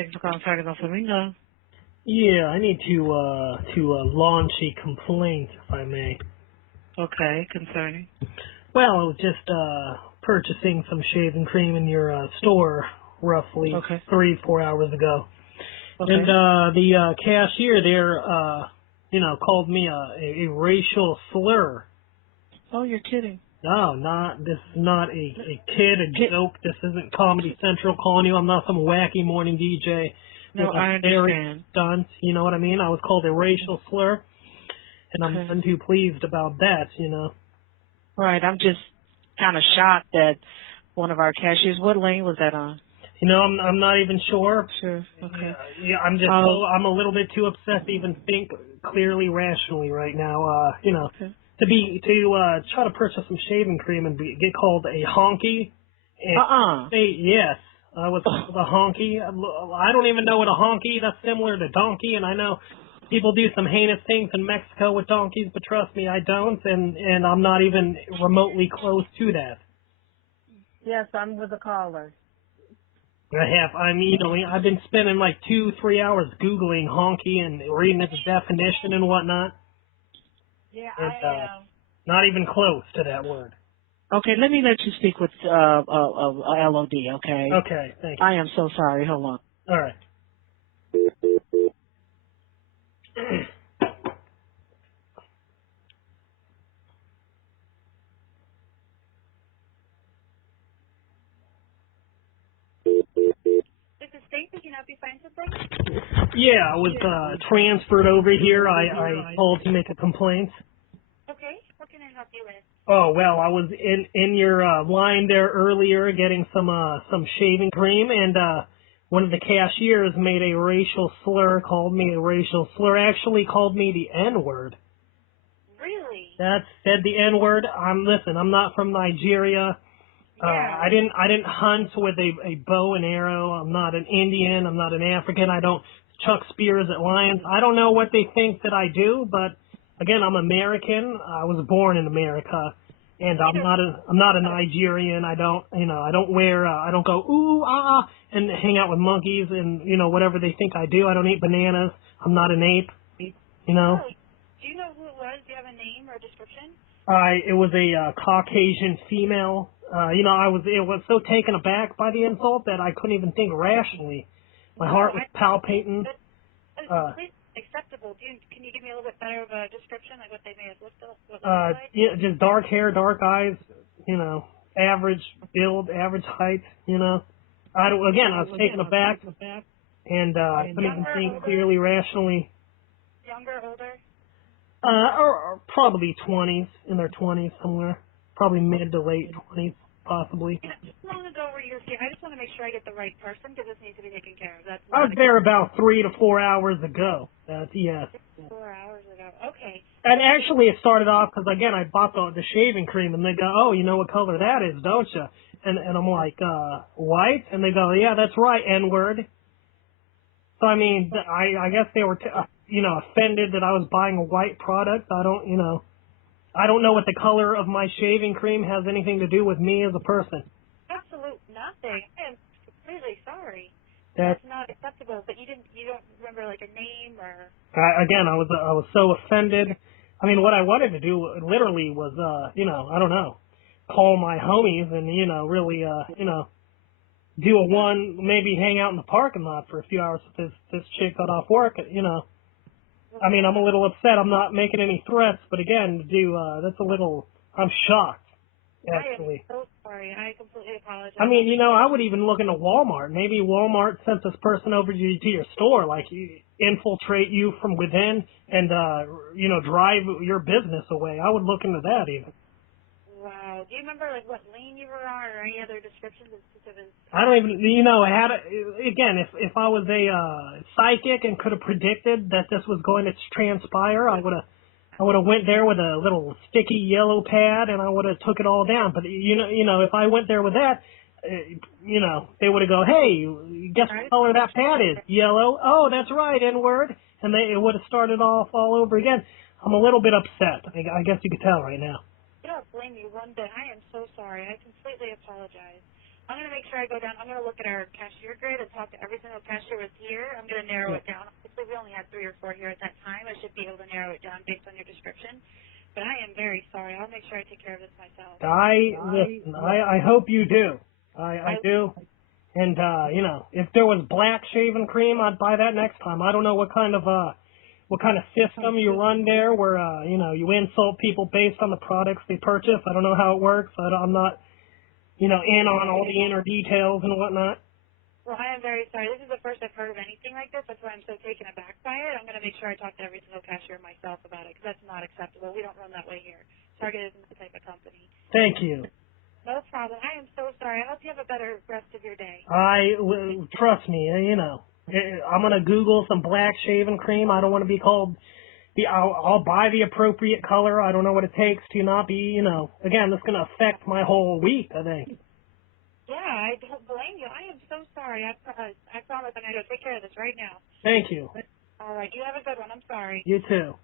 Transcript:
Thanks for calling Target Flamingo. Yeah, I need to launch a complaint, if I may. Okay, concerning? Well, I was just purchasing some shaving cream in your store roughly 3-4 hours ago. Okay. And the cashier there, called me a racial slur. Oh, you're kidding. No, this is not a kid, a joke. This isn't Comedy Central calling you. I'm not some wacky morning DJ. No, I understand. Stunts, you know what I mean? I was called a racial slur, and I'm none too pleased about that, Right, I'm just kind of shocked that one of our cashiers, what lane was that on? I'm not even sure. Sure, okay. Yeah, I'm just, I'm a little bit too upset to even think clearly, rationally right now, to try to purchase some shaving cream and get called a honky. And say, yes, I was called a honky. I don't even know what a honky, that's similar to donkey, and I know people do some heinous things in Mexico with donkeys, but trust me, I don't, and I'm not even remotely close to that. Yes, I'm with the caller. I've been spending like 2-3 hours Googling honky and reading its definition and whatnot. Yeah, and, not even close to that word. Okay, let me let you speak with LOD, okay? Okay, thank you. I am so sorry. Hold on. All right. This is Stacy. Can I help you find something? Yeah, I was transferred over here. I called to make a complaint. Okay, what can I help you with? Oh, well, I was in your line there earlier getting some shaving cream, and one of the cashiers made a racial slur, called me a racial slur, actually called me the N-word. Really? That said the N-word. Listen, I'm not from Nigeria. I didn't hunt with a bow and arrow. I'm not an Indian. I'm not an African. I don't chuck spears at lions. I don't know what they think that I do, but again, I'm American. I was born in America, and I'm not a Nigerian. I don't I don't go ooh ah and hang out with monkeys and whatever they think I do. I don't eat bananas. I'm not an ape. Oh, do you know who it was? Do you have a name or a description? It was a Caucasian female. It was so taken aback by the insult that I couldn't even think rationally. My heart was palpitating. Completely acceptable. Can you give me a little bit better of a description, like what they may have looked like? Yeah, just dark hair, dark eyes. Average build, average height. I was taken aback, and I couldn't even think clearly, rationally. Younger, older? Or probably 20s, in their 20s somewhere. Probably mid to late 20s, possibly. How long ago were you here? I just want to make sure I get the right person because this needs to be taken care of. I was there about 3 to 4 hours ago. Yes. 4 hours ago. Okay. And actually, it started off because again, I bought the shaving cream, and they go, "Oh, you know what color that is, don't you?" And I'm like, "White?" And they go, "Yeah, that's right, N-word." So I mean, I guess they were offended that I was buying a white product. I don't know what the color of my shaving cream has anything to do with me as a person. Absolutely nothing. I am completely sorry. That's not acceptable. But you don't remember like a name or? Again, I was so offended. I mean, what I wanted to do literally was, I don't know, call my homies and really, do a one, maybe hang out in the parking lot for a few hours if this chick got off work. I mean, I'm a little upset. I'm not making any threats, but again, that's a little. I'm shocked, actually. I am so sorry. I completely apologize. I mean, I would even look into Walmart. Maybe Walmart sent this person over to your store, like infiltrate you from within and drive your business away. I would look into that even. Wow. Do you remember like what lane you were on or any other descriptions of specific? I don't even, again, if I was a psychic and could have predicted that this was going to transpire, I would have went there with a little sticky yellow pad and I would have took it all down. But if I went there with that, they would have go, "Hey, guess what color that pad is? Yellow. Oh, that's right, N-word." And it would have started off all over again. I'm a little bit upset. I guess you could tell right now. I don't blame you one bit. I am so sorry. I completely apologize. I'm going to make sure I go down. I'm going to look at our cashier grid and talk to every single cashier was here. I'm going to narrow it down. Obviously, we only had 3 or 4 here at that time. I should be able to narrow it down based on your description. But I am very sorry. I'll make sure I take care of this myself. I hope you do. I do. And, you know, if there was black shaving cream, I'd buy that next time. I don't know what kind of system you run there where, you know, you insult people based on the products they purchase. I don't know how it works. I'm not, you know, in on all the inner details and whatnot. Well, I am very sorry. This is the first I've heard of anything like this. That's why I'm so taken aback by it. I'm going to make sure I talk to every single cashier myself about it because that's not acceptable. We don't run that way here. Target isn't the type of company. Thank you. No problem. I am so sorry. I hope you have a better rest of your day. Trust me, you know, I'm going to Google some black shaving cream. I don't want to be called, I'll buy the appropriate color. I don't know what it takes to not be, you know, again, that's going to affect my whole week, I think. Yeah, I don't blame you. I am so sorry. I promise I'm going to go take care of this right now. Thank you. All right. You have a good one. I'm sorry. You too.